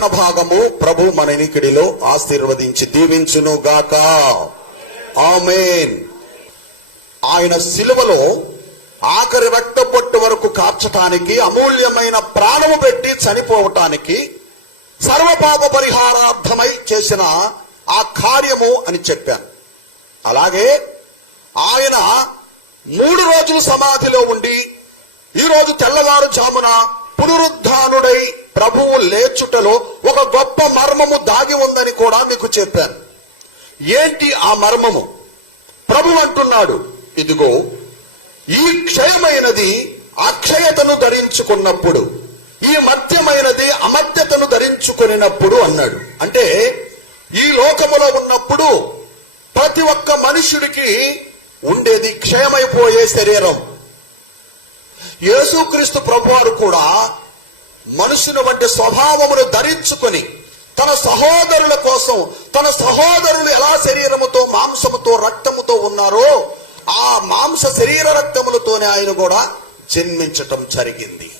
లేఖన భాగము ప్రభు మన వినికిడిలో ఆశీర్వదించి దీవించును గాక. ఆమేన్. ఆయన సిలువలో ఆఖరి రక్తబొట్టు వరకు కార్చటానికి, అమూల్యమైన ప్రాణము పెట్టి చనిపోవటానికి, సర్వపాప పరిహారార్థమై చేసిన ఆ కార్యము అని చెప్పాను. అలాగే ఆయన 3 రోజులు సమాధిలో ఉండి ఈరోజు తెల్లవారుజామున పునరుద్ధానుడై ప్రభువు లేచుటలో ఒక గొప్ప మర్మము దాగి ఉందని కూడా మీకు చెప్పాను. ఏంటి ఆ మర్మము? ప్రభు అంటున్నాడు, ఇదిగో ఈ క్షయమైనది అక్షయతను ధరించుకున్నప్పుడు, ఈ మధ్యమైనది అమధ్యతను ధరించుకున్నప్పుడు అన్నాడు. అంటే ఈ లోకములో ఉన్నప్పుడు ప్రతి ఒక్క మనుషుడికి ఉండేది క్షయమైపోయే శరీరం. యేసుక్రీస్తు ప్రభువారు కూడా మనుషుని వంటి స్వభావమును ధరించుకొని తన సహోదరుల కోసం, తన సహోదరులు ఎలా శరీరముతో, మాంసముతో, రక్తముతో ఉన్నారో ఆ మాంస శరీర రక్తములతోనే ఆయన కూడా జన్మించటం జరిగింది.